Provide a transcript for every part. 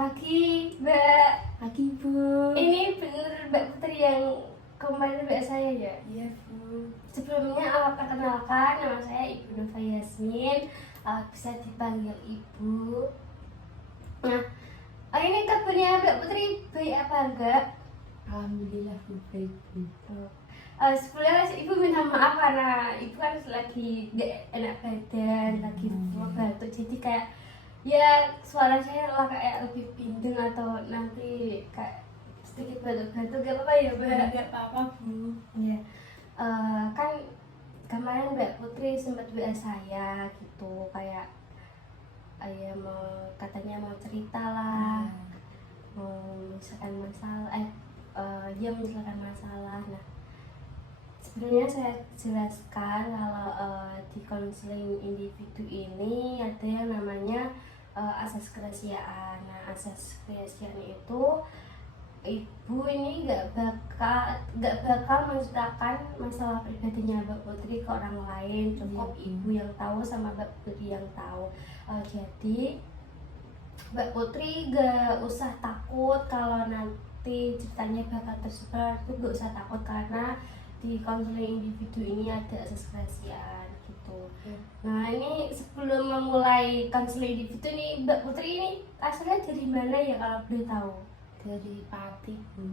Pagi, Mbak. Pagi Bu. Ini bener Mbak Putri yang kemarin Mbak saya ya? Iya Bu. Sebelumnya perkenalkan, nama saya Ibu Nova Yasmin, bisa dipanggil Ibu. Nah, ini kabarnya Mbak Putri baik apa enggak? Alhamdulillah Bu, baik Bu. Sebelumnya Ibu minta maaf karena Ibu kan lagi gak enak badan, lagi batuk, jadi kayak ya suara saya lah kayak lebih bindeng atau nanti kayak sedikit batuk-batuk, gak apa-apa ya Mbak? Enggak apa-apa Bu. Ya, kan kemarin Mbak Putri sempat WA saya gitu kayak ya katanya mau cerita lah, mau misalkan masalah, dia misalkan masalah. Nah, sebenarnya saya jelaskan kalau di konseling individu ini ada yang namanya asas kerahasiaan. Nah, asas kerahasiaan itu Ibu ini nggak bakal menceritakan masalah pribadinya Mbak Putri ke orang lain, cukup Ibu yang tahu sama Mbak Putri yang tahu. Jadi Mbak Putri gak usah takut kalau nanti ceritanya bakal tersebar, itu gak usah takut karena di konseling individu ini ada asas kerahasiaan gitu. Nah, ini sebelum memulai konseling individu nih, Mbak Putri ini asalnya dari mana ya kalau boleh tahu? Dari Pati Bu.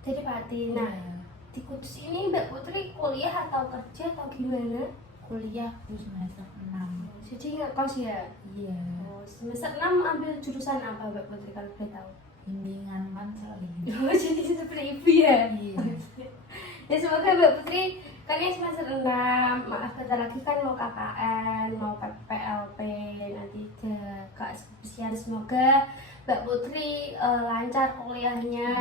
Dari Pati. Nah, di Kudus ini Mbak Putri kuliah atau kerja atau gimana? Kuliah Bu semester 6. Jadi nggak kos ya? Iya. Semester 6 ambil jurusan apa Mbak Putri kalau boleh tahu? Bimbingan konseling. Oh, jadi seperti ibu ya? Iya. Ya semoga Mbak Putri kan ini semester 6, maaf bentar lagi kan mau KKN, mau PLP, nanti ke skripsian. Semoga Mbak Putri lancar kuliahnya,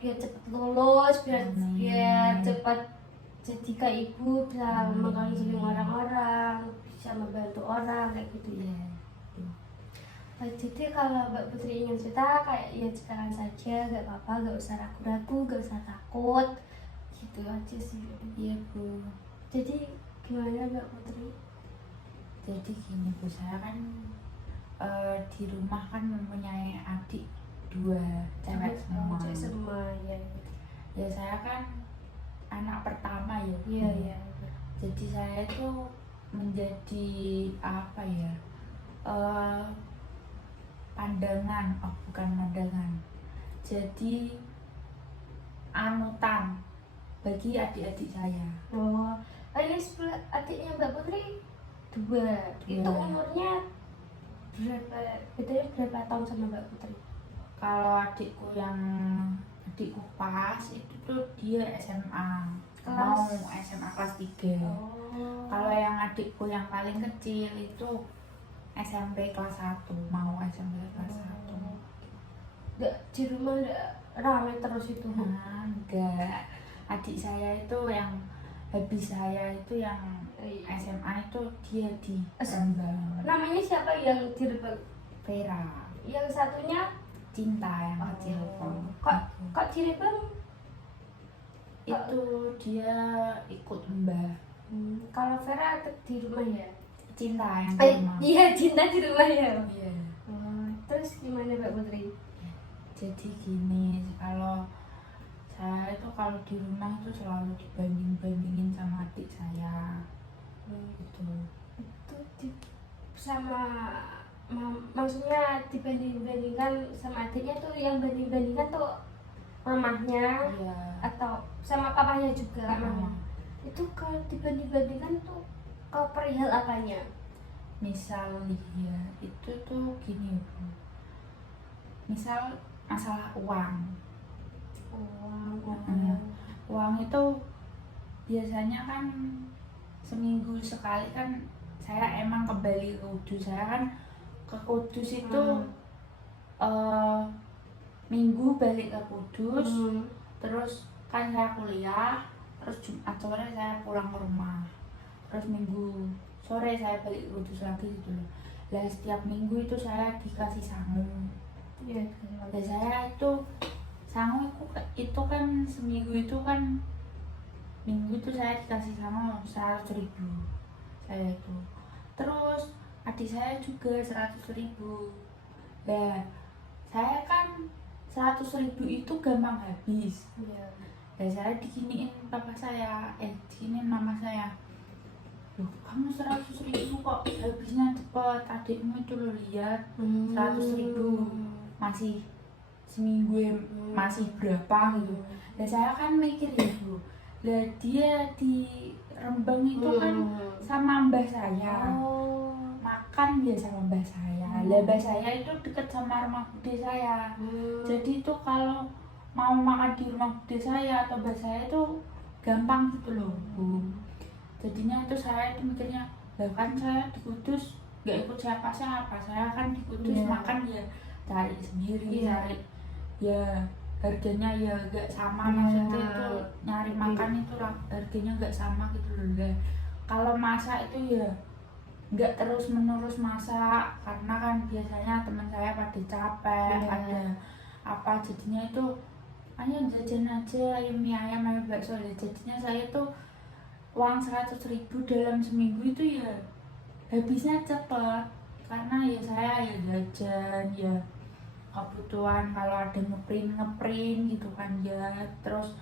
biar cepat lulus, biar cepat jadi kayak ibu, bisa mengkonseling orang-orang, bisa membantu orang kayak gitu ya. Jadi kalau Mbak Putri ingin cerita kayak ya ceritakan saja, gak apa-apa, gak usah ragu-ragu, gak usah takut, gitu aja sih. Iya Bu. Jadi gimana Mbak Putri? Jadi gini Bu, saya kan di rumah kan mempunyai adik 2 cewek semua. Cewek semua ya. Ya saya kan anak pertama ya. Iya iya. Jadi saya itu menjadi apa ya? Pandangan, bukan pandangan. Jadi anutan bagi adik-adik saya. Oh, ini sebelah adiknya Mbak Putri 2. Itu umurnya berapa? Bedanya berapa tahun sama Mbak Putri? Kalau adikku pas itu tuh dia SMA. Mau SMA kelas 3. Kalau yang adikku yang paling kecil itu SMP kelas 1, mau SMP kelas 1. Nggak, di rumah nggak rame terus itu? Nah, enggak. Adik saya itu yang habis saya itu yang SMA itu dia di Rembang. Namanya siapa yang di Rembang? Vera. Yang satunya Cinta yang kecil tuh. Kok di Rembang? Itu dia ikut Mbah. Kalau Vera di rumah ya? Cinta yang di rumah. Iya, Cinta di rumah ya. Iya. Terus gimana Mbak Putri? Jadi gini, kalau saya itu kalau di rumah itu selalu dibanding-bandingin sama adik saya. Gitu. Itu sama maksudnya dibanding-bandingkan sama adiknya tuh, yang banding-bandingkan tuh mamahnya. Iya. Atau sama papanya juga? Mama. Itu kalau dibanding-bandingkan tuh ke perihal apanya? Misal ya itu tuh gini Bu, misal masalah uang. Uang itu biasanya kan seminggu sekali kan saya emang kembali ke Kudus. Saya kan ke Kudus itu minggu balik ke Kudus, terus kan saya kuliah, terus Jumat sore saya pulang ke rumah, terus Minggu sore saya balik ke Kudus lagi gitu loh. Lah setiap minggu itu saya dikasih sangu. Iya. Dan saya itu sangu itu kan seminggu itu kan minggu itu saya dikasih sangu 100.000 saya itu. Terus adik saya juga 100.000. Nah saya kan 100.000 itu gampang habis. Iya. Dan saya dikiniin papa saya, dikiniin mama saya. Loh, kamu 100.000 kok habisnya cepet, adikmu itu lo lihat 100.000 masih seminggu masih berapa gitu. Dan saya kan mikir ya Bu, lah dia di Rembang itu kan sama mbah saya, Oh. makan dia sama mbah saya. Lah mbah saya itu deket sama rumah bude saya. Jadi itu kalau mau makan di rumah bude saya atau mbah saya itu gampang gitu loh Bu. Jadinya itu saya itu mikirnya, lah kan saya di Kudus gak ikut siapa-siapa, saya kan di Kudus makan ya cari sendiri, cari ya harganya ya gak sama, maksudnya itu nyari makan itu harganya gak sama gitu loh. Lah kalau masak itu ya nggak terus menerus masak, karena kan biasanya teman saya pada capek, ada apa, jadinya itu ayo jajan aja ayam mie ayam ayam bakso. Jadinya saya tuh uang 100.000 dalam seminggu itu ya habisnya cepet, karena ya saya ya jajan ya kebutuhan, kalau ada ngeprint gitu kan ya, terus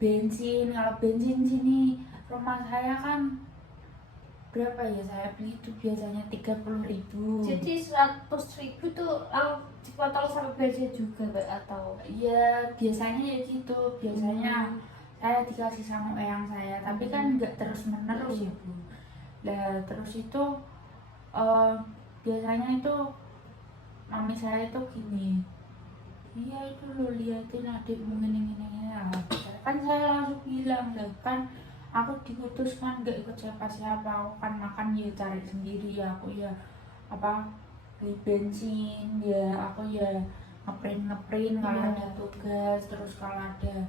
bensin, kalau bensin sini rumah saya kan berapa ya, saya beli itu biasanya 30.000. Jadi 100.000 tuh dipotong sama bensin juga Mbak, atau? Ya biasanya ya gitu, biasanya saya dikasih sama eyang saya, tapi kan nggak terus menerus ya Bu. Lah terus itu biasanya itu mami saya itu gini, iya itu lo liatin adikmu ini ya. Kan saya langsung bilang, lah kan aku dikutus kan gak ikut siapa-siapa, aku kan makan ya cari sendiri ya, aku ya apa beli bensin ya, aku ya ngeprint kalau ada tugas, terus kalau ada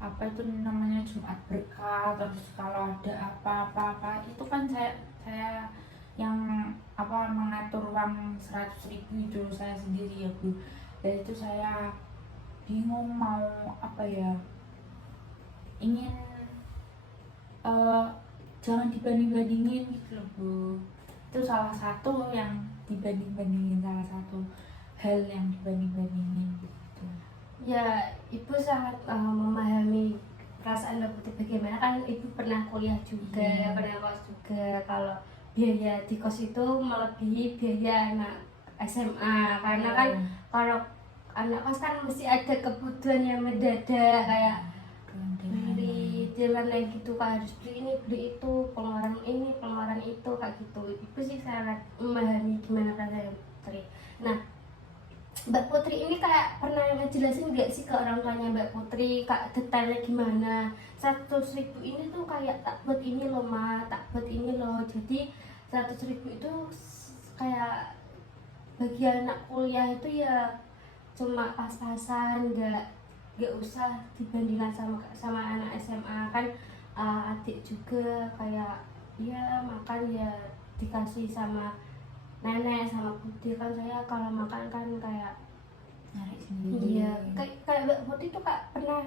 apa itu namanya Jumat berkah, terus kalau ada apa itu kan saya yang apa mengatur uang 100.000 itu saya sendiri ya Bu. Dan itu saya bingung mau apa ya, ingin jangan dibanding-bandingin gitu loh Bu. Itu salah satu yang dibanding-bandingin, salah satu hal yang dibanding-bandingin gitu. Ya, ibu sangat memahami perasaan Mbak Putri, bagaimana kan ibu pernah kuliah juga, pernah kos juga. Kalau biaya di kos itu melebihi biaya anak SMA, karena kan kalau anak kos kan mesti ada kebutuhan yang mendadak, kayak beli jalan lagi gitu, kan harus beli ini beli itu, pengeluaran ini pengeluaran itu kayak gitu. Ibu sih sangat memahami gimana perasaan Mbak Putri. Nah, Mbak Putri ini kayak pernah ngejelasin nggak sih ke orang tuanya Mbak Putri kak detailnya gimana? 100.000 ini tuh kayak tak buat ini loh ma, tak buat ini loh. Jadi 100.000 itu kayak bagi anak kuliah itu ya cuma pas-pasan, nggak usah dibandingkan sama anak SMA kan. Adik juga kayak ya makan ya dikasih sama nenek sama bude, kan saya kalau makan kan kayak nyari sendiri. iya, kayak Mbak Putri tuh kak pernah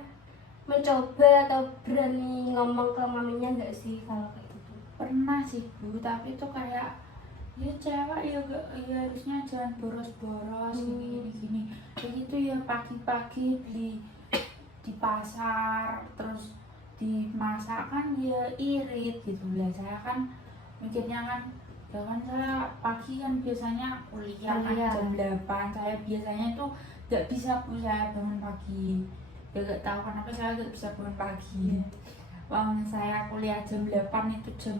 mencoba atau berani ngomong ke maminya nggak sih kalau kayak gitu? Pernah sih Bu, tapi itu kayak ya cewek ya gak, ya harusnya jangan boros-boros gini kayak gitu ya, pagi-pagi beli di pasar terus dimasak kan ya irit gitu lah. Saya kan mikirnya kan, ya kan saya pagi kan biasanya kuliah kan jam 8, saya biasanya itu gak bisa Bu saya bangun pagi, ya gak tahu kenapa saya gak bisa bangun pagi. Saya kuliah jam 8 itu jam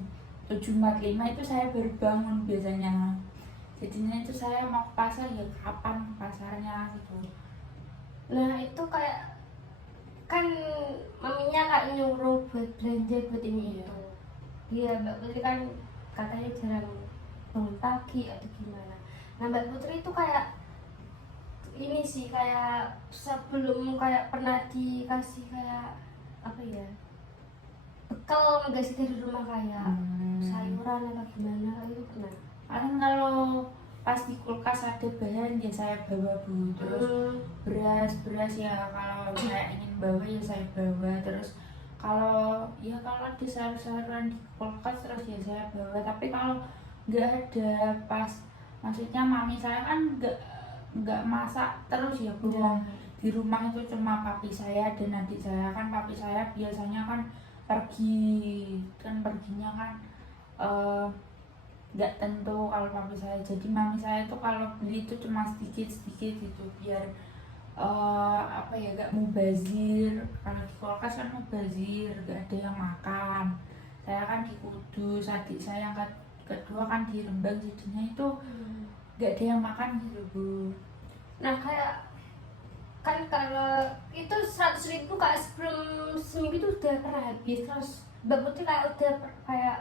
7.45 itu saya baru bangun biasanya. Jadinya itu saya mau ke pasar ya kapan ke pasarnya gitu. Nah itu kayak kan maminya kayak nyuruh buat belanja buat ini itu. Iya Mbak Putri kan katanya jarang bangun pagi atau gimana. Nah Mbak Putri itu kayak ini sih, kayak sebelum kayak pernah dikasih kayak apa ya, bekal nggak sih dari rumah kayak sayuran atau gimana itu pernah? Paling kalau pas di kulkas ada bahan ya saya bawa Bu. Terus beras ya kalau saya ingin bawa ya saya bawa. Terus kalau ada sayur-sayuran di kulkas terus ya saya bawa. Tapi kalau nggak ada, pas maksudnya mami saya kan nggak nggak masak terus ya Bu. Ya. Di rumah itu cuma papi saya dan adik saya. Kan papi saya biasanya kan pergi, kan perginya kan nggak tentu kalau papi saya. Jadi mami saya itu kalau beli itu cuma sedikit gitu biar apa ya, gak mubazir. Kalau di kulkas kan mubazir, gak ada yang makan. Saya kan di Kudus, adik saya yang kedua kan di Rembang, jadinya itu gak ada yang makan gitu Bu. Nah kayak kan kalau itu 100.000 kak sebelum seminggu itu udah pernah habis, terus Mbak Putri kayak udah kayak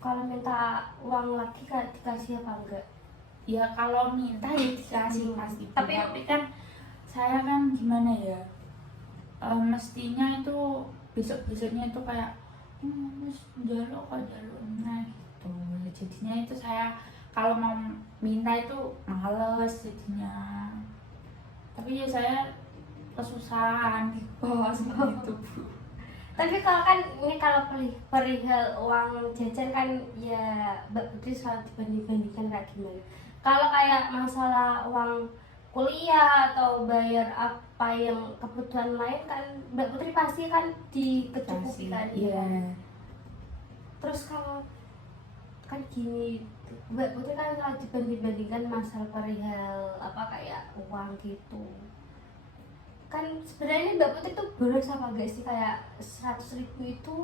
kalau minta uang lagi kayak dikasih apa enggak? Ya kalau minta ya dikasih pasti Bu. Tapi Kan saya kan gimana ya, mestinya itu besok-besoknya itu kayak mas jaluk kok jaluk nah gitu. Jadinya itu saya kalau mau minta itu males jadinya. Tapi ya saya kesusahan di pos gitu Bu. tapi kalau kan ini kalau perihal uang jajan kan ya Mbak Putri selalu dibanding-bandingkan kayak gimana. Kalau kayak masalah uang kuliah atau bayar apa yang kebutuhan lain kan Mbak Putri pasti kan dikecukupi kan. Iya. Terus kalau kan gini Mbak Putri kan selalu dibanding-bandingkan masalah perihal apa kayak uang gitu. Kan sebenarnya Mbak Putri tuh boros apa enggak sih, kayak 100.000 itu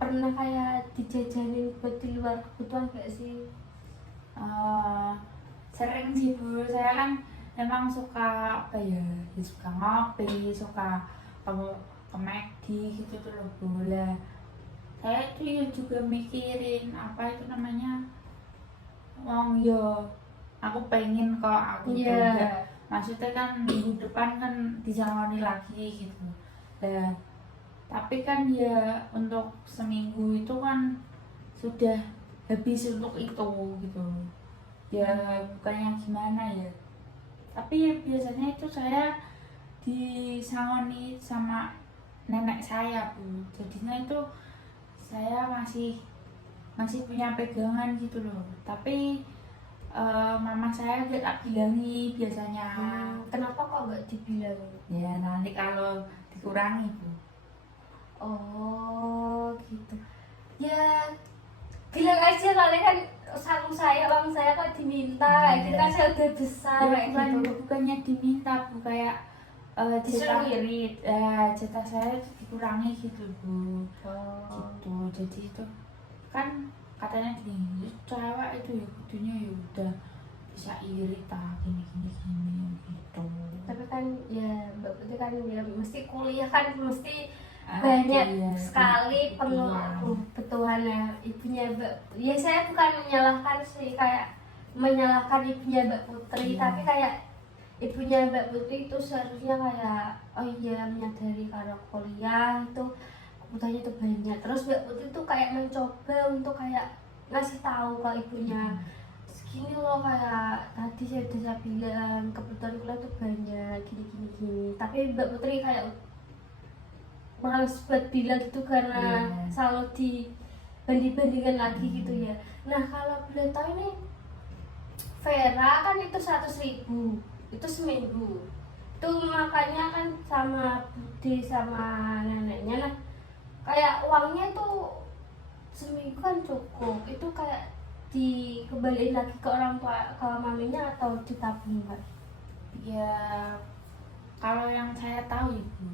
pernah kayak dijajanin buat di luar kebutuhan gak sih? Sering sih Bu, saya kan emang suka apa ya, suka ngopi, suka ke McD gitu tuh loh Bu. Lah saya tuh ya juga mikirin apa itu namanya, wong yo aku pengen kok aku juga, maksudnya kan minggu depan kan disangoni lagi gitu. Lah tapi kan ya untuk seminggu itu kan sudah habis untuk itu gitu ya, bukannya gimana ya, tapi ya biasanya itu saya disangoni sama nenek saya Bu. Jadinya itu saya masih punya pegangan gitu loh. Tapi mama saya gak tak bilangi biasanya. Kenapa kok gak dibilangin? Ya nanti kalau dikurangi Bu. Oh gitu. Ya bilang aja kali kan uang saya kok diminta kayak gitu kan, saya udah besar Ya, kayak gitu. bukannya diminta Bu, kayak Disuruh ngirit. jatah saya itu dikurangi gitu Bu. Oh. Gitu. Jadi itu kan katanya gini, cewek itu ya kudunya ya udah bisa irit gini gitu. Tapi kan ya Mbak Putri kan ya mesti kuliah kan mesti banyak Iya, sekali perlu iya. kebutuhannya ibunya Mbak. Ya saya bukan menyalahkan sih, kayak menyalahkan ibunya Mbak Putri, Iya. tapi kayak ibunya Mbak Putri itu seharusnya kayak oh iya menyadari kalau kuliah itu kebutuhannya itu banyak. Terus Mbak Putri tuh kayak mencoba untuk kayak ngasih tahu ke ibunya segini loh, kayak tadi saya bilang kebutuhan kuliah tuh banyak gini. Tapi Mbak Putri kayak males buat bilang gitu karena selalu dibanding-bandingkan lagi gitu ya. Nah kalau boleh tahu ini Vera kan itu 100.000 itu seminggu, itu makannya kan sama Bude sama neneknya. Nah kayak uangnya tuh seminggu kan cukup, itu kayak dikembaliin lagi ke orang tua, ke maminya atau ditabung kan? Ya kalau yang saya tahu Ibu,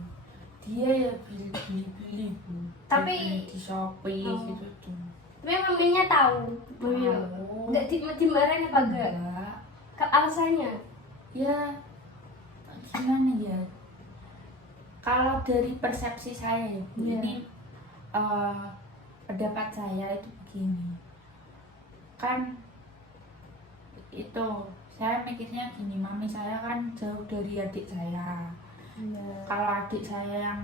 dia ya beli Bu. Tapi beli di Shopee gitu tuh. tapi maminya tahu, mami Tahu. nggak dimarahin apa enggak? Enggak. Ke alasannya? Ya gimana ya, kalau dari persepsi saya ya Bu, Iya. ini pendapat saya itu begini, kan itu saya mikirnya gini, mami saya kan jauh dari adik saya. Kalau adik saya yang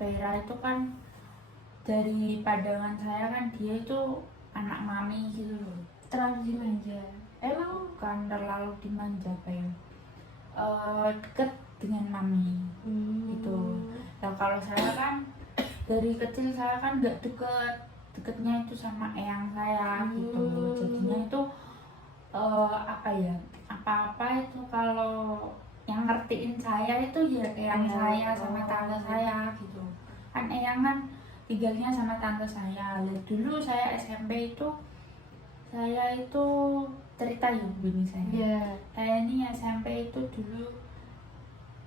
Vera itu kan dari pandangan saya kan dia itu anak mami gitu loh, Terlalu dimanja. Emang bukan terlalu dimanja apa ya, deket dengan mami gitu. Nah kalau saya kan dari kecil saya kan nggak deketnya itu sama eyang saya gitu. Jadinya itu apa ya, apa-apa itu kalau yang ngertiin saya itu ya eyang saya sama tante saya gitu. Kan eyang kan tinggalnya sama tante saya. Dulu saya SMP itu saya itu cerita ya begini saya. Iya. Saya ini SMP itu dulu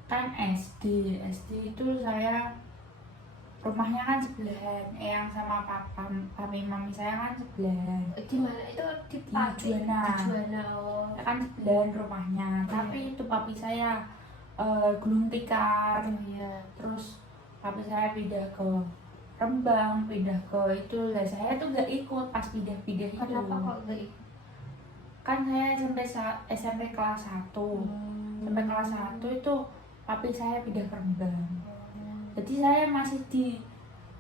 kan SD itu saya rumahnya kan sebelahan, eyang sama papi mami saya kan sebelahan. Di mana itu di pabrik Juwana. di Juwana. Oh. Kan sebelahan rumahnya, tapi itu papi saya gulung tikar. Oh iya. Terus papi saya pindah ke Rembang, pindah ke itu lah, saya tuh gak ikut pas pindah-pindah itu. Kenapa kok gak ikut? Kan saya SMP kelas 1. Sampai kelas 1 itu papi saya pindah ke Rembang. Jadi saya masih di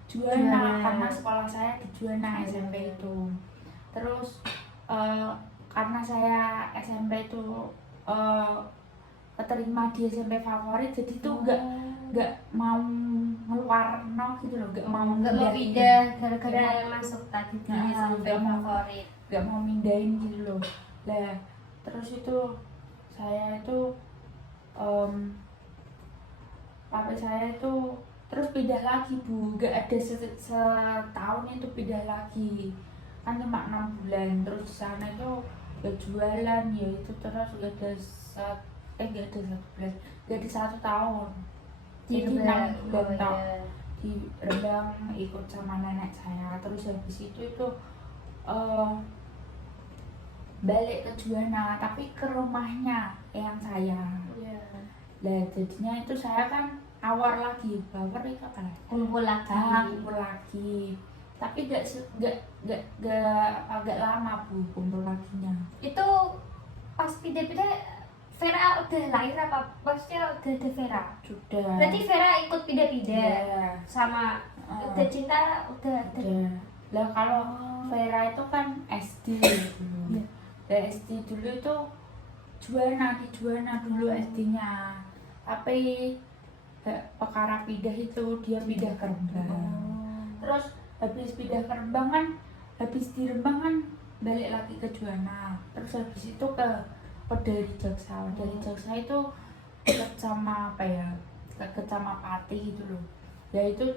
Juwana karena sekolah saya di Juwana SMP itu. Terus karena saya SMP itu keterima di SMP favorit, jadi tuh nggak mau ngeluar gitu loh, nggak mau pindah gara-gara masuk tadi di SMP favorit. Nggak mau mindahin gitu loh. Lah terus itu saya itu papi saya itu terus pindah lagi Bu, nggak ada setahun itu pindah lagi, kan cuma 6 bulan. Terus di sana itu ya jualan ya itu, terus nggak ada nggak ada 1 bulan, nggak ada 1 tahun, jadi 6 bulan tok di Rembang ikut sama nenek saya. Terus habis itu balik ke Juwana tapi ke rumahnya eyang saya. Lah jadinya itu saya kan awar lagi, baper itu apa? Kumpul lagi. Kumpul lagi. Tapi agak lama Bu kumpul laginya. Itu pas pindah-pindah Vera udah lahir apa? Maksudnya udah ada Vera? Sudah. Berarti Vera ikut pindah-pindah sama udah cinta udah ada. Lah kalau Vera itu kan SD dulu. Lah SD dulu itu di Juwana dulu SD-nya. Tapi perkara pindah itu dia pindah ke Rembang. Terus habis pindah ke Rembang kan, habis di Rembang kan balik lagi ke Juwana. Terus habis itu ke Dari Jaksa. Dari Jaksa itu dekat sama apa ya? Dekat sama Pati gitu loh. Ya itu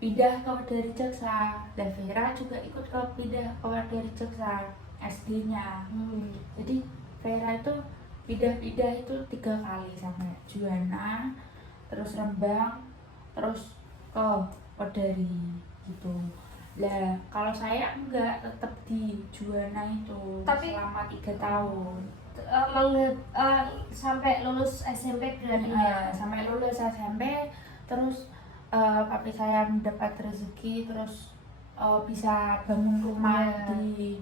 pindah ke Dari Jaksa. Dan Vera juga ikut pindah ke Dari Jaksa SD-nya. Jadi Vera itu pindah-pindah itu 3 kali sampai Juwana, terus Rembang, terus ke Dari gitu. Lah kalau saya enggak, tetap di Juwana itu. Tapi selama 3 tahun. Sampai lulus SMP berarti ya? Sampai lulus SMP, terus papi saya mendapat rezeki, terus bisa bangun rumah di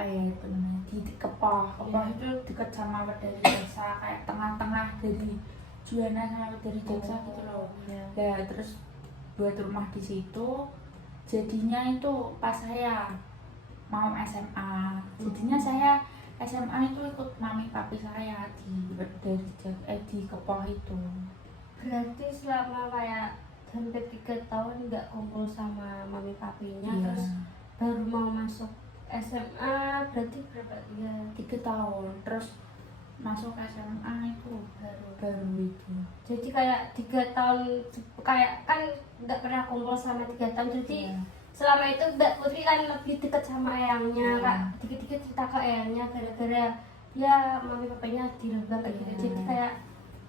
itu namanya di Kepoh itu dekat sama Dari Jaksa, kayak tengah-tengah dari Juwana sama Dari Jaksa gitu loh. Ya terus buat rumah di situ. Jadinya itu pas saya mau SMA, jadinya saya SMA itu ikut mami papi saya di Dari Jaksa di Kepoh itu. Berarti selama kayak hampir 3 tahun nggak kumpul sama mami papinya, terus baru mau masuk SMA berarti berapa ya? 3 tahun. Terus masuk SMA itu baru itu. Jadi kayak 3 tahun, kayak kan nggak pernah kumpul sama 3 tahun. Jadi selama itu Mbak Putri kan lebih dekat sama eyangnya, Kak. Dikit-dikit cerita ke eyangnya gara-gara ya mami papanya di Rembang kayak gitu. Jadi kayak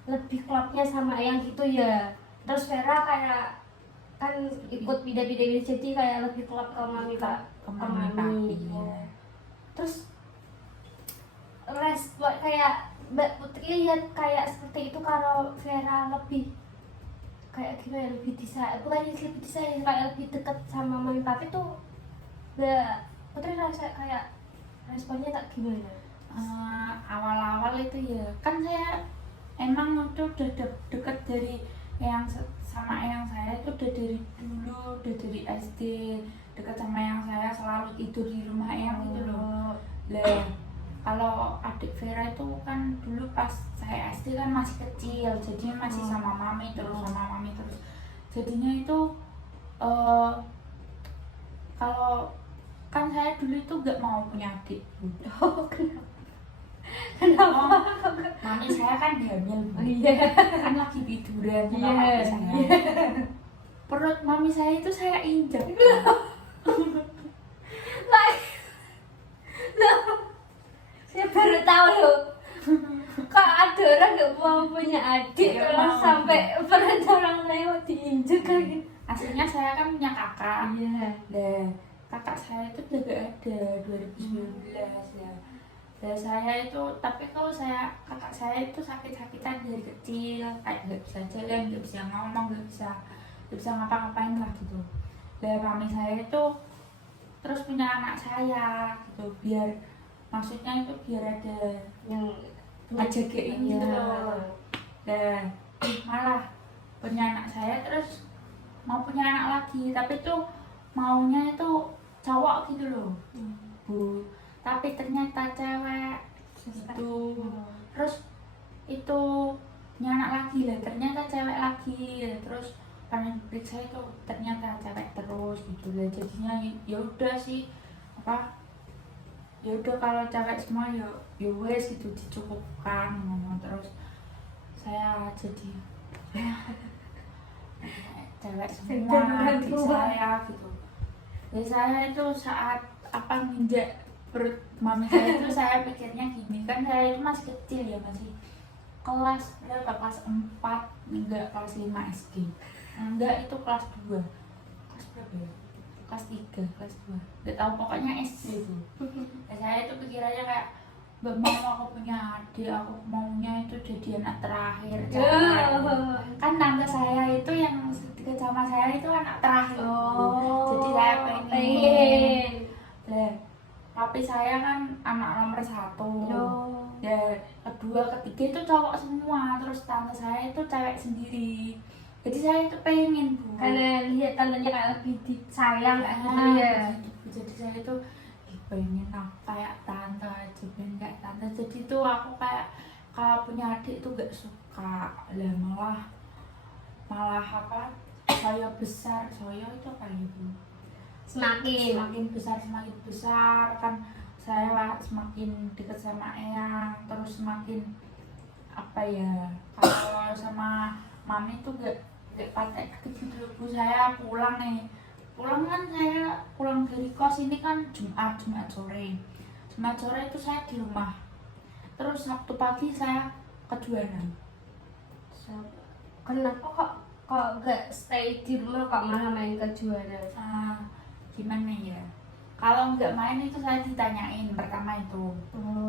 lebih klopnya sama eyang gitu ya. Terus Vera kayak kan ikut pindah-pindah, jadi kayak lebih klop ke mami Pak. Papi. Terus respon kayak Mbak Putri lihat kayak seperti itu kalau Vera lebih kayak gimana, lebih bukan lebih disayang, kayak lebih dekat sama mami papi tuh Mbak Putri rasa kayak responnya tak gimana? Awal-awal itu ya kan saya emang udah deket dari yang sama eyang saya itu udah dari dulu, udah dari SD dekat sama eyang saya, selalu tidur di rumah eyang gitu loh. Lah kalau adik Vera itu kan dulu pas saya SD kan masih kecil, jadinya masih sama mami terus, jadinya itu kalau kan saya dulu itu gak mau punya adik. Oh, kenapa? Kenapa? Mami saya kan hamil, Bu. Oh, iya. Kan lagi tiduran sama Iya. papi saya. Perut mami saya itu saya injak. Lah, loh, saya baru tahu loh. Kok ada orang nggak mau punya adik Nggak terus mau. sampai perut orang lewat diinjek kayak gitu. Aslinya saya kan punya kakak. Iya. Nah, kakak saya itu juga ada 2019 ya. Dan saya itu, tapi kalau kakak saya itu sakit-sakitan dari kecil, kayak nggak bisa jalan, nggak bisa ngomong, nggak bisa ngapa-ngapain lah gitu. Dan mami saya itu terus punya anak saya gitu, maksudnya itu biar ada Yang ngejagain gitu Iya. loh. Dan malah punya anak saya terus mau punya anak lagi, tapi tuh maunya itu cowok gitu loh, Bu. Tapi ternyata cewek gitu. Terus itu punya anak lagi lah, ternyata cewek lagi. Terus karena periksa itu ternyata cewek terus gitu lah. Jadinya ya udah sih, apa, ya udah kalau cewek semua ya wes gitu, dicukupkan ngomong. Terus saya jadi cewek semua di saya gitu. Jadi saya itu saat apa nginjak perut mami saya itu saya pikirnya gini, kan saya itu masih kecil ya, masih kelas berapa, kelas 4, enggak kelas 5 SD, enggak itu kelas 2, kelas berapa ya, kelas 3, kelas 2, enggak tahu, pokoknya SD itu. Dan saya itu pikirannya kayak, Mbak, mau aku punya adik, aku maunya itu jadi anak terakhir. Kan tante saya itu yang dekat sama saya itu anak terakhir. Jadi saya pengen. Lah, tapi saya kan anak nomor 1. Ya, kedua, ketiga itu cowok semua. Terus tante saya itu cewek sendiri. Jadi saya itu pengen, Bu. Karena lihat tantenya kayak lebih disayang kayak gitu Nah, ya. begitu. Jadi saya itu pengen aku kayak tante aja, pengen kayak tante. Jadi itu aku kayak kalau punya adik itu gak suka. Lah malah apa, saya besar, saya itu kayak gitu. Semakin besar kan saya semakin dekat sama Eyang, terus semakin apa ya, kalau sama mami tuh gak patek gitu. Bu, saya pulang kan, saya pulang dari kos ini kan Jumat sore itu saya di rumah, terus Sabtu pagi saya ke Juwana. Kenapa kok gak stay di rumah, kok malah main ke Juwana? Gimana ya, kalau nggak main itu saya ditanyain pertama itu.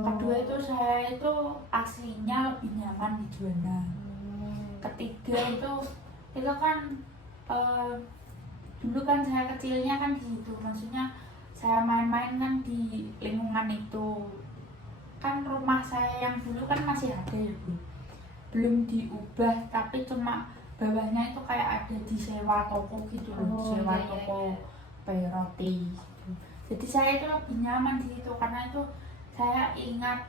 Kedua itu saya itu aslinya lebih nyaman di Juwana. Ketiga itu kan dulu kan saya kecilnya kan di situ, maksudnya saya main-main kan di lingkungan itu. Kan rumah saya yang dulu kan masih ada ya, Bu, belum diubah, tapi cuma bawahnya itu kayak ada disewa toko gitu loh, disewa toko kayak roti gitu. Jadi saya itu lebih nyaman di situ karena itu saya ingat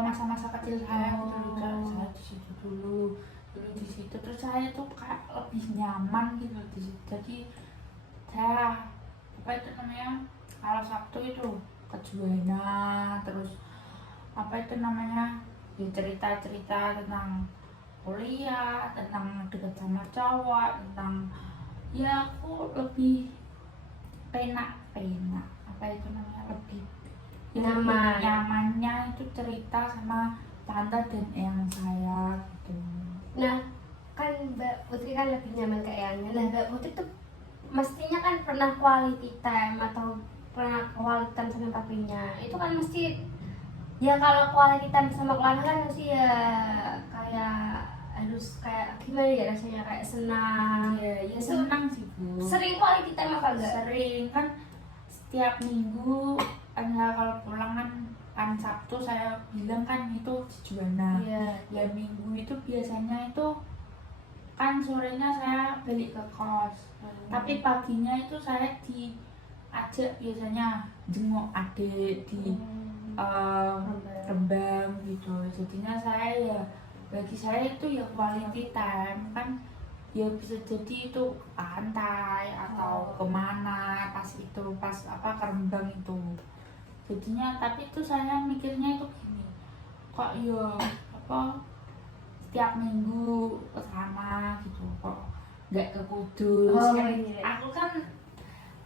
masa-masa kecil saya gitu loh. Saya di situ dulu di situ, terus saya itu kayak lebih nyaman gitu di situ. Jadi saya apa itu namanya, kalau Sabtu itu ke Juwana, terus apa itu namanya, ya cerita-cerita tentang kuliah, tentang dekat sama cowok, tentang ya aku lebih penak apa itu namanya, lebih ya Nyaman. nyamannya itu cerita sama tante dan eyang saya gitu. Nah, kan Mbak Putri kan lebih nyaman ke Eyangnya. Nah, Mbak Putri tuh mestinya kan pernah quality time atau pernah quality time sama papinya. Itu kan mesti, ya kalau quality time sama keluarga kan mesti ya kayak harus kayak gimana ya rasanya, kayak senang. Ya senang sih, Bu. Sering quality time apa enggak? Sering kan, setiap minggu kan ya, kalau pulang kan Sabtu saya bilang kan itu di Juwana. Iya. Ya minggu itu biasanya itu kan sorenya saya balik ke kos. Tapi paginya itu saya diajak biasanya jenguk adik di Rembang gitu. Jadinya saya ya, bagi saya itu ya quality time kan, ya bisa jadi itu ke pantai atau kemana pas apa ke Rembang itu. Jadinya tapi itu saya mikirnya itu gini, kok ya apa setiap minggu ke sana gitu kok nggak ke Kudus Oh, kan iya. aku kan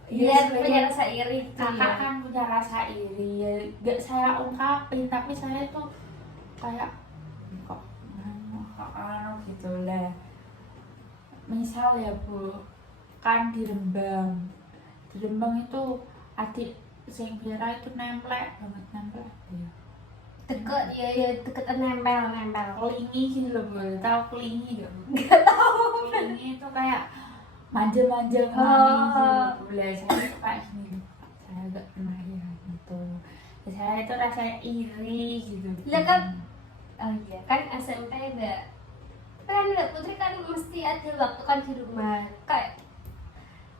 Iya, sebagai punya rasa iri gitu kakak ya. kan punya rasa iri ya nggak saya ungkapin tapi saya itu kayak kok gitu lah. Misal ya Bu, kan di Rembang itu adik sing Vera itu nemplek banget nempel ya. Deket ya deket nempel. Kelingi gitu loh Bu, tahu kelingi gak Bu? Nggak tahu. Kelingi itu kayak manja-manja ke Oh. mami gitu loh Bu. Lah saya itu kayak gini, saya gak pernah ya gitu. Ya, saya itu rasanya iri gitu. Lah kan, oh iya kan SMP Mbak Putri kan mesti ada waktu kan di rumah. Kayak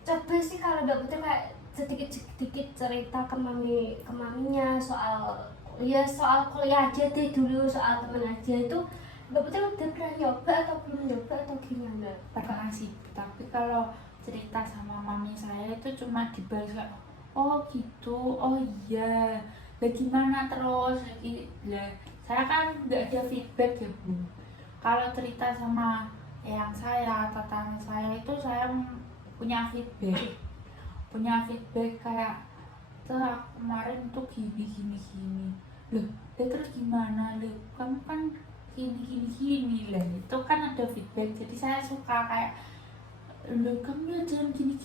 coba sih kalau Mbak Putri kayak sedikit cerita ke maminya soal soal kuliah aja deh dulu, soal temen aja itu Mbak Putri udah pernah nyoba atau belum nyoba atau gimana? Pernah sih, tapi kalau cerita sama mami saya itu cuma dibalas kayak, oh gitu, oh iya, lah gimana terus lagi lah. Saya kan nggak ada feedback ya Bu. Kalau cerita sama yang saya, tetangga saya itu saya punya feedback kayak tuh aku kemarin tuh gini loh terus gimana loh kamu kan gini lah itu kan ada feedback jadi saya suka kayak loh kamu ya jangan gini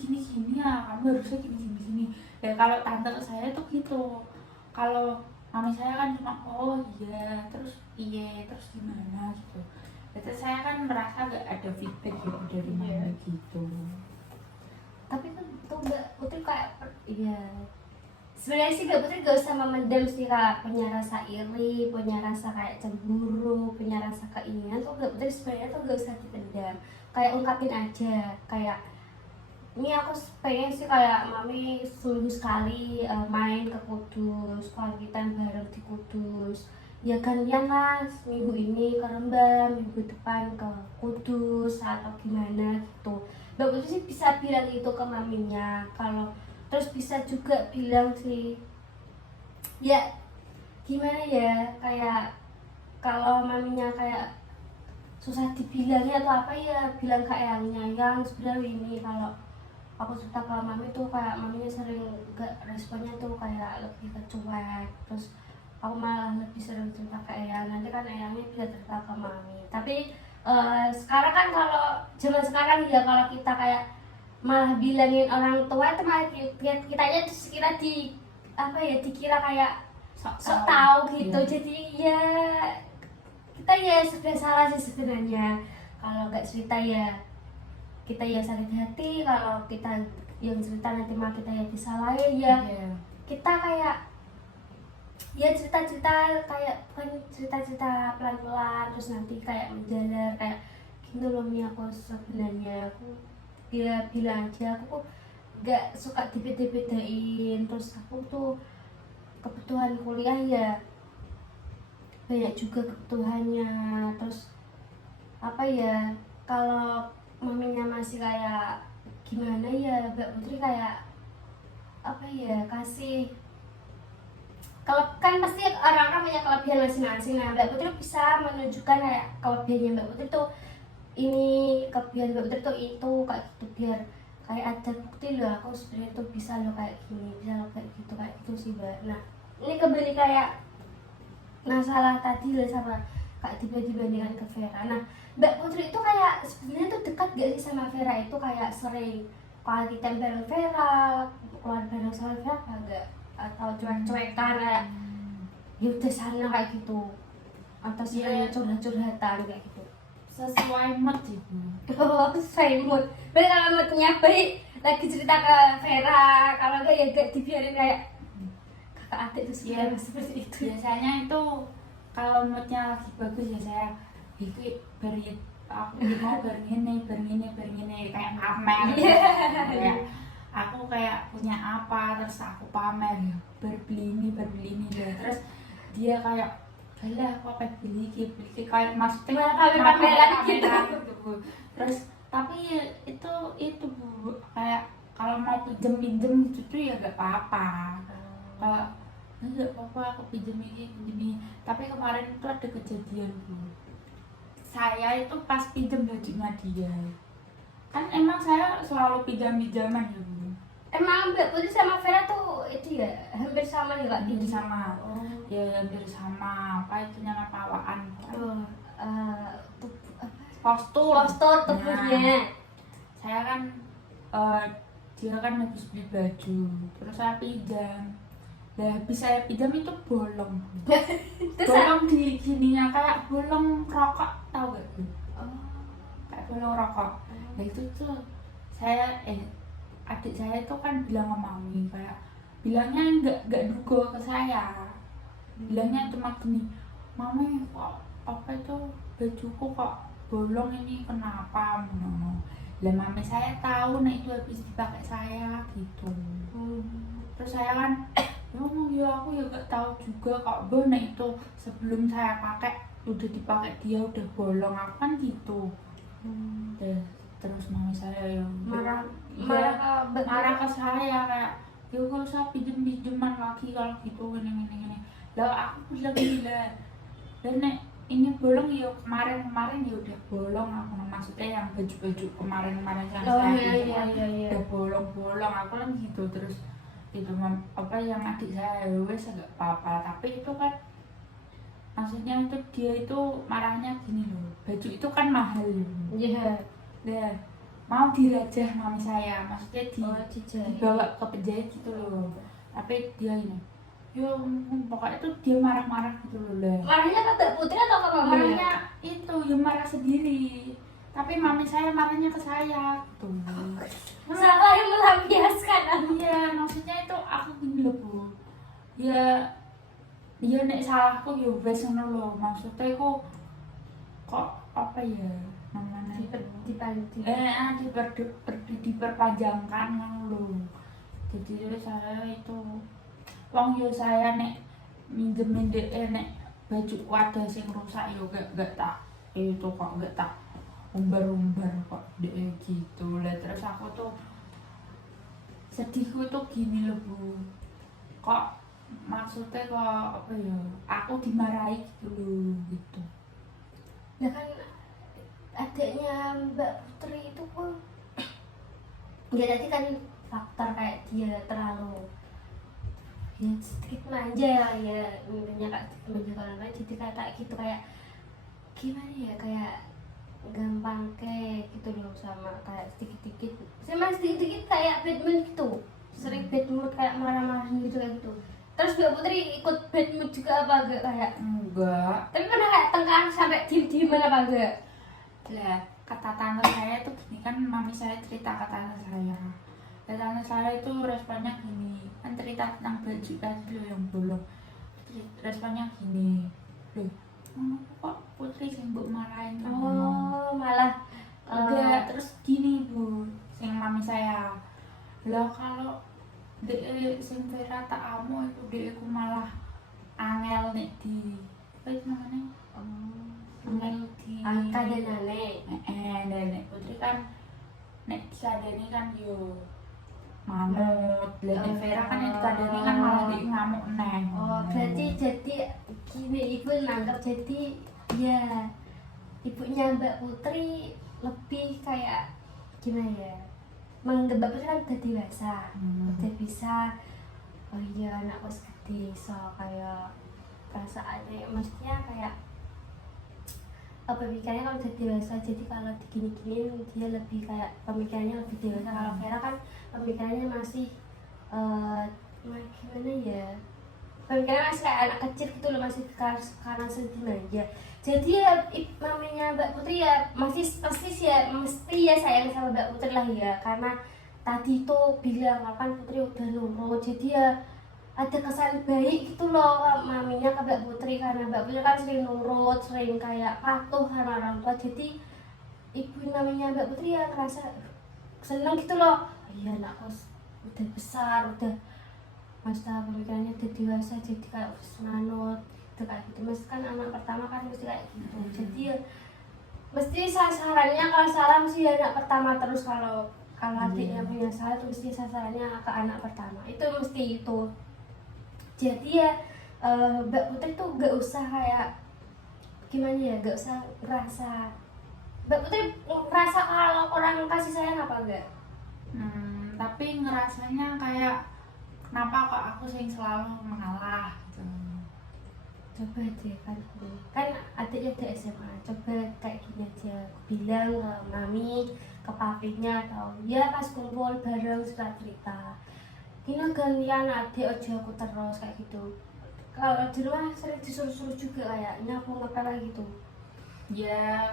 ya kamu harusnya gini ya kalau tante saya tuh gitu kalau mami saya kan cuma oh iya terus gimana gitu jadi saya kan merasa gak ada feedback gitu dari mami gitu. Tapi kan tuh Mbak Putri kayak iya sebenarnya sih Mbak Putri gak usah memendam sih Kak, punya rasa iri, punya rasa kayak cemburu, punya rasa keinginan tuh Mbak Putri sebenarnya tuh gak usah dipendam, kayak ungkapin aja kayak ini aku pengen sih kayak mami seminggu sekali main ke Kudus, quality time bareng di Kudus ya gantian lah minggu ini ke Rembang, minggu depan ke Kudus atau gimana gitu. Mbak Putri sih bisa bilang itu ke maminya, kalau terus bisa juga bilang sih ya gimana ya kayak kalau maminya kayak susah dibilangnya atau apa ya bilang ke yang sebenarnya ini kalau aku cerita ke mami tuh kayak maminya sering gak responnya tuh kayak lebih ke cuek, terus aku malah lebih sering cerita ke Eyang, nanti kan Eyangnya bisa cerita ke mami. Tapi sekarang kan kalau zaman sekarang ya kalau kita kayak malah bilangin orang tua itu malah kitanya kira di apa ya dikira kayak sok tahu gitu Iya. jadi ya kita ya sudah salah sih sebenarnya kalau nggak cerita ya kita ya sakit hati, kalau kita yang cerita nanti malah kita yang disalahin ya kita kayak ya cerita-cerita kayak bukan cerita-cerita pelan-pelan terus nanti kayak menjalar kayak gitu loh Mi aku sebenarnya aku dia bilang aja aku kok gak suka dibeda-bedain, terus aku tuh kebutuhan kuliah ya banyak juga kebutuhannya, terus apa ya kalau maminya masih kayak gimana ya Mbak Putri kayak apa ya kasih kan pasti orang-orang punya kelebihan masing-masing. Nah Mbak Putri bisa menunjukkan kayak kelebihannya Mbak Putri tuh ini, kelebihan Mbak Putri tuh itu kayak gitu biar kayak ada bukti loh aku sebenarnya tuh bisa loh kayak gini, bisa loh kayak gitu sih Mbak. Nah ini kembali kayak masalah tadi lah sama Kak Diba dibandingkan ke Vera. Nah Mbak Putri itu kayak sebenarnya tuh dekat gak sih sama Vera itu kayak sering quality time bareng Vera, keluar bareng sama Vera apa enggak? Atau cuek-cuekan kayak ya udah sana kayak gitu atau sering curhat-curhatan kayak gitu Sesuai mood sih Bu. oh sesuai mood. Berarti kalau moodnya baik lagi cerita ke Vera, kalau enggak ya gak dibiarin kayak kakak adik itu sebenarnya seperti itu. Biasanya itu kalau moodnya lagi bagus ya saya itu beri aku mau bergini kayak pamer kayak aku kayak punya apa terus aku pamer ya berbeli ini ya terus dia kayak alah aku apa beli kayak maksudnya pameran gitu. Bu. Terus tapi itu Bu kayak kalau mau pinjem gitu tuh ya gak apa-apa. Kalau enggak apa-apa aku pinjam ini. Tapi kemarin itu ada kejadian Bu. Saya itu pas pinjam bajunya dia, kan emang saya selalu pinjam-pinjaman ya Bu. Emang Mbak Putri sama Vera tuh itu ya hampir sama ya Kak? Hampir sama. Oh. Ya hampir sama, apa itu namanya pawaan. Oh, tubuh apa? Postur. Postur tubuhnya. Saya kan dia kan habis beli baju, terus saya pinjam. Nah, habis saya pinjam itu bolong. Terus Bolong di gininya kayak bolong rokok, tahu gak Bu? oh. Kayak bolong rokok. Nah itu tuh saya adik saya itu kan bilang ke mami, kayak bilangnya nggak duga ke saya, bilangnya cuma gini, mami kok apa itu bajuku kok bolong ini kenapa no. Lah mami saya tahu nah itu habis dipakai saya gitu. Terus saya kan ya aku ya nggak tahu juga kok nah itu sebelum saya pakai udah dipakai dia udah bolong aku kan gitu. Terus mami saya yang marah marah ke saya kayak ya gak usah pinjeman lagi kalau gitu gini. Lah aku bilang gila dan nek ini bolong ya kemarin ya udah bolong aku maksudnya yang baju kemarin yang saya iya. udah bolong aku kan gitu. Terus itu apa yang adik saya wes agak apa-apa, tapi itu kan maksudnya itu dia itu marahnya gini loh, baju itu kan mahal ya. Iya. Nah, mau dirajah mami saya, maksudnya dijahit. dibawa ke penjahit gitu loh. Tapi dia ini, yo pokoknya itu dia marah-marah gitu loh lah. Marahnya ke Mbak Putri atau ke mami? Marahnya itu ya marah sendiri. Tapi mami saya marahnya ke saya gitu. Salah yang melampiaskan. Iya, maksudnya itu aku gini loh Bu. Ya nek salahku ya wes ngono loh. Maksudnya kok apa ya? Namanya diperpanjangkan kan lho. Jadi saya itu wong yo saya nek minjemin nek baju ada sing rusak yo gak tak itu kok gak tak umbar kok gitu lah. Terus aku tuh sedihku tuh gini loh Bu, kok maksudnya kok apa ya aku dimarahi gitu loh gitu. Ya kan adiknya Mbak Putri itu pun ya tadi kan faktor kayak dia terlalu ya sedikit manja ya intinya kak manja kalau lain jadi kayak gitu kayak gimana ya kayak gampang kayak gitu loh sama kayak sedikit-sedikit sama sedikit-sedikit kayak bad mood gitu sering bad mood kayak marah-marah gitu kayak gitu. Terus Mbak Putri ikut bad mood juga apa enggak kayak? Enggak. Tapi pernah kayak tengkar sampai diem-dieman apa enggak? Lah kata tante saya tuh gini kan, mami saya cerita ke tante saya. Dan tante saya itu responnya gini, kan cerita tentang baju tadi loh yang bolong. Responnya gini, loh kok Putri sing mbok marahin terus Oh malah enggak. Terus gini Bu, sing mami saya, lah kalau dek sing Vera tak amo itu dek aku malah angel nek di apa itu namanya angel di kadanane. Nek Putri kan nek dikadani kan yo manut. Lah nek Vera kan nek dikadani kan malah dek ngamuk neng. Oh berarti jadi gini ibu nanggap jadi ya ibunya Mbak Putri lebih kayak gimana ya, menganggap Mbak Putri kan udah dewasa, udah bisa oh iya anakku gede so kayak perasaannya maksudnya kayak pemikirannya kalau udah dewasa, jadi kalau digini-giniin dia lebih kayak pemikirannya lebih dewasa. Kalau Vera kan pemikirannya masih gimana ya, pemikirannya masih kayak anak kecil gitu loh, masih karena sedih manja. Jadi ya maminya Mbak Putri ya masih mesti ya sayang sama Mbak Putri lah ya, karena tadi tuh bilang kan Putri udah nurut, jadi ya ada kesan baik gitu loh maminya ke Mbak Putri, karena Mbak Putri kan sering nurut, sering kayak patuh sama orang tua, jadi ibu namanya Mbak Putri ya ngerasa seneng gitu loh, iya anakku udah besar, udah masa pemikirannya udah dewasa, jadi kayak manut gitu kayak gitu. Mas kan anak pertama kan mesti kayak gitu, jadi ya mesti sasarannya kalau salah mesti anak pertama terus, kalau adiknya punya salah tuh mesti sasarannya ke anak pertama, itu mesti itu. Jadi ya Mbak Putri tuh gak usah kayak gimana ya, gak usah ngerasa, Mbak Putri ngerasa kalau orang kasih sayang apa enggak? Tapi ngerasanya kayak kenapa kok aku sing selalu mengalah gitu. Coba deh kan adiknya di SMA, coba kayak gini aja, aku bilang ke mami, ke papinya, atau ya pas kumpul bareng suka cerita gini gantian adik aja aku terus kayak gitu. Kalau di rumah sering disuruh-suruh juga kayak nyapu ngepel gitu. Ya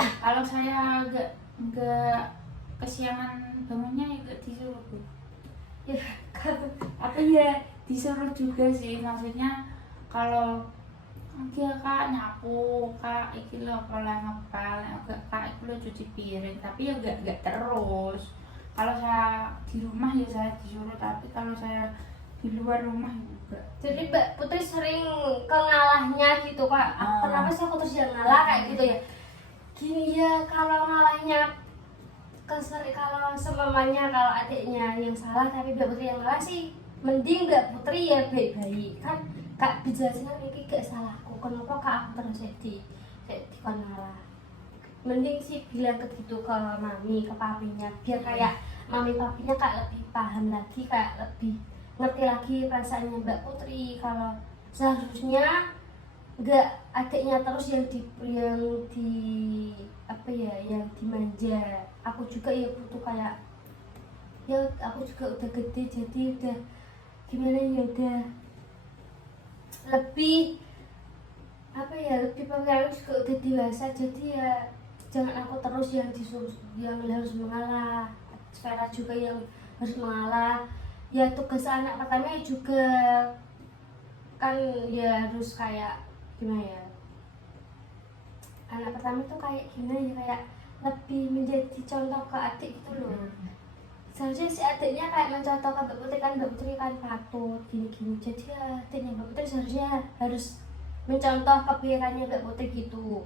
kalau saya nggak kesiangan bangunnya ya nggak disuruh Bu. Ya kalau Tapi ya disuruh juga sih, maksudnya kalau dia kak nyapu kak iki lo kalau ngepel kak iki lo cuci piring, tapi ya gak terus. Kalau saya di rumah ya saya disuruh, tapi kalau saya di luar rumah ya juga. jadi Mbak Putri sering kengalahnya gitu kak. Kenapa sih aku terus yang ngalah kayak gitu ya? Gini ya, kalau ngalahnya kalau semamanya, kalau adiknya yang salah tapi Mbak Putri yang ngalah sih, mending Mbak Putri ya baik-baik kan, kak dijelasin ini gak salahku, kenapa kak aku terus jadi ngalah. Mending sih bilang ke gitu ke mami, ke papinya, biar kayak mami papinya kayak lebih paham lagi, kayak lebih ngerti lagi perasaannya Mbak Putri. Kalau seharusnya nggak adiknya terus yang di apa ya, yang dimanja. Aku juga ya butuh kayak ya, aku juga udah gede, jadi udah gimana ya, udah lebih apa ya, lebih pengen juga udah dewasa, jadi ya jangan aku terus yang disuruh, yang harus mengalah. Vera juga yang harus mengalah. Ya tugas anak pertama juga kan ya harus kayak gimana ya, anak pertama tuh kayak gimana ya, kayak lebih menjadi contoh ke adik gitu loh. Seharusnya si adiknya kayak mencontoh ke Mbak Putri, kan Mbak Putri kan patut gini-gini, jadi ya adiknya Mbak Putri seharusnya harus mencontoh kebaikannya Mbak Putri gitu.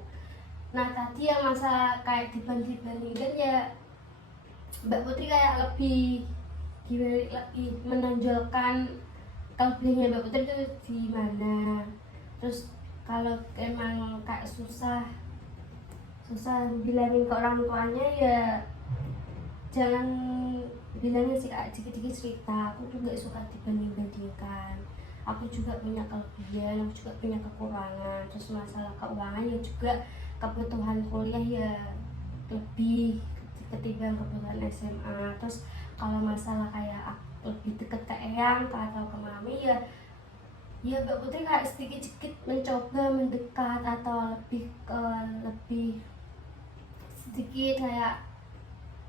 Nah tadi yang masalah kayak dibanding-bandingkan ya, Mbak Putri kayak lebih gimana, lebih menonjolkan kelebihannya Mbak Putri itu di mana. Terus kalau emang kayak susah bilangin ke orang tuanya ya jangan bilangin sih kak, dikit-dikit cerita, aku tuh gak suka dibanding-bandingkan, aku juga punya kelebihan, aku juga punya kekurangan. Terus masalah keuangan ya juga, kebutuhan kuliah ya lebih ketimbang kebutuhan SMA. Terus kalau masalah kayak lebih deket ke Eyang atau ke Mami ya Mbak Putri kayak sedikit-sedikit mencoba mendekat, atau lebih sedikit kayak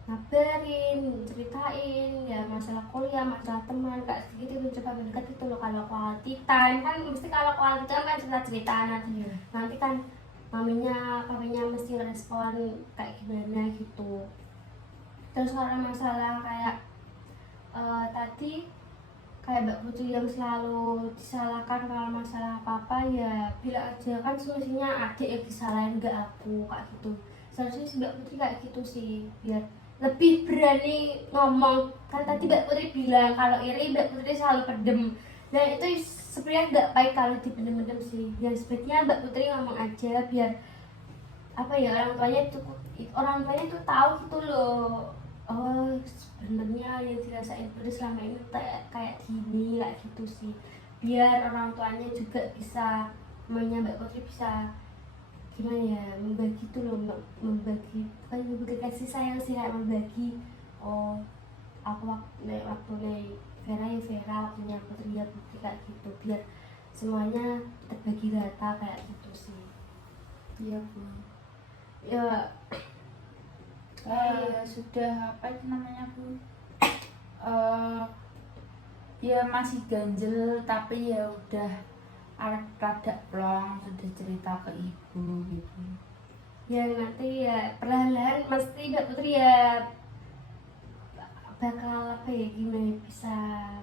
ngabarin, ceritain ya masalah kuliah, masalah teman, kayak sedikit mencoba mendekat itu loh. Kalau quality time kan mesti, kalau quality time kan cerita-cerita nanti kan maminya papinya mesti respon kayak gimana gitu. Terus kalau masalah kayak tadi kayak Mbak Putri yang selalu disalahkan kalau masalah apa-apa, ya bilang aja kan semestinya adik yang disalahin, gak aku kayak gitu. Seharusnya si Mbak Putri kayak gitu sih, biar lebih berani ngomong. Kan tadi Mbak Putri bilang kalau iri Mbak Putri selalu pendem, dan itu sebenarnya gak baik kalau dipendem-pendem sih. Yang sebaiknya Mbak Putri ngomong aja, biar apa ya, orang tuanya tuh tahu gitu loh, oh sebenarnya yang dirasain Putri selama ini kayak gini, kayak gitu sih. Biar orang tuanya juga bisa, maunya Mbak Putri bisa gimana ya, membagi tuh loh, membagi bukan membagi kasih sayang sih, kayak membagi, oh aku waktu Vera ya Vera, waktunya Putri ya Putri, kayak gitu, biar semuanya terbagi rata kayak gitu sih. Iya Bu. Ya Ya sudah, apa itu namanya Bu, ya masih ganjel, tapi ya udah rada plong, sudah cerita ke ibu gitu. ya nanti ya perlahan-lahan mesti Mbak Putri ya bakal apa ya, gimana bisa,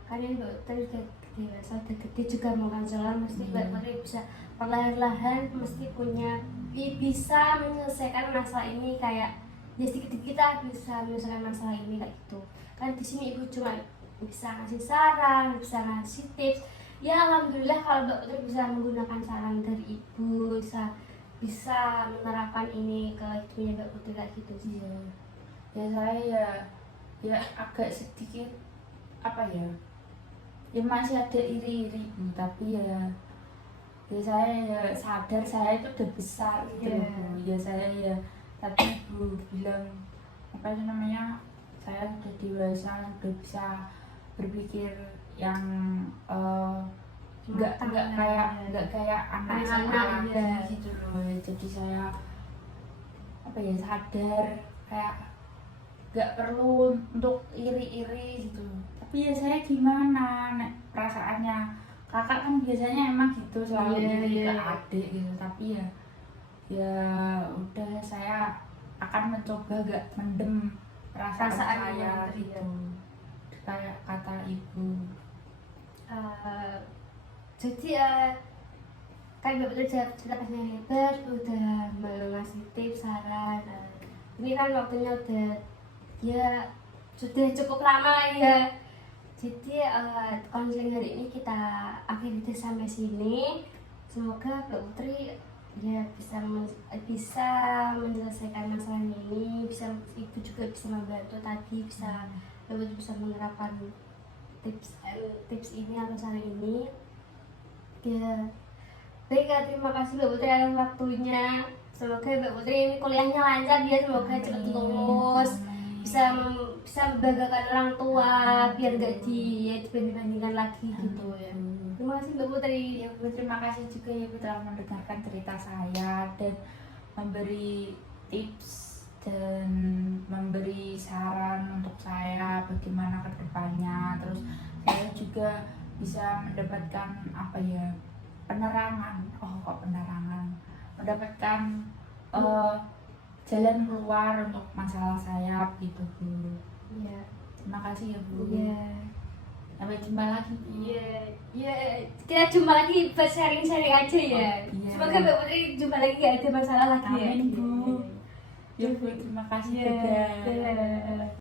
kalian Mbak Putri udah dewasa, udah gede juga mau konselor, mesti Mbak Putri bisa perlahan-lahan mesti punya bisa menyelesaikan masalah ini, kayak ya sedikit-sedikit kita bisa menyelesaikan masalah ini kayak gitu. Kan di sini ibu cuma bisa ngasih saran, bisa ngasih tips, Ya alhamdulillah kalau Mbak Putri bisa menggunakan saran dari ibu, bisa menerapkan ini ke hidupnya Mbak Putri kayak gitu sih. Iya. Ya saya ya agak sedikit apa ya? Ya masih ada iri-iri Bu, tapi ya saya ya sadar saya itu udah besar gitu loh Bu. Ya saya ya tadi Bu bilang apa itu namanya, saya udah dewasa, udah bisa berpikir yang nggak kayak anak saya Anak-anak, iya. gitu loh. Jadi saya apa ya sadar kayak nggak perlu untuk iri-iri gitu. Tapi ya saya gimana perasaannya, kakak kan biasanya emang gitu selalu Iya, iri iya. ke adik gitu. Tapi ya udah, saya akan mencoba gak mendem perasaan Perasaannya saya Putri, gitu, kayak kata ibu. Jadi kan Mbak Putri cerita panjang lebar, udah mengasih tips, saran. Ini kan waktunya udah ya sudah cukup lama ya. Jadi konseling hari ini kita akhiri sampai sini. Semoga Mbak Putri ya bisa menyelesaikan masalah ini, ibu juga bisa membantu tadi, bisa Mbak Putri bisa menerapkan tips ini atau saran ini. Ya, baik ya, terima kasih Mbak Putri atas waktunya. Semoga Mbak Putri ini kuliahnya lancar ya, semoga cepat lulus, bisa membanggakan orang tua, biar gak dibandingkan lagi gitu ya. Terima kasih Mbak Putri. Ya Bu, terima kasih juga ya Bu telah mendengarkan cerita saya dan memberi tips dan memberi saran untuk saya bagaimana ke depannya. Terus saya juga bisa mendapatkan apa ya, penerangan. Mendapatkan jalan keluar untuk masalah saya gitu Bu. Iya. Terima kasih ya Bu. Iya. Sampai jumpa lagi Bu. Iya. Kita jumpa lagi buat sharing-sharing aja ya. Iya. Semoga Mbak Putri jumpa lagi gak ada masalah lagi ya. Amin Bu. Ya Bu, terima kasih. Iya. Dadah. Iya.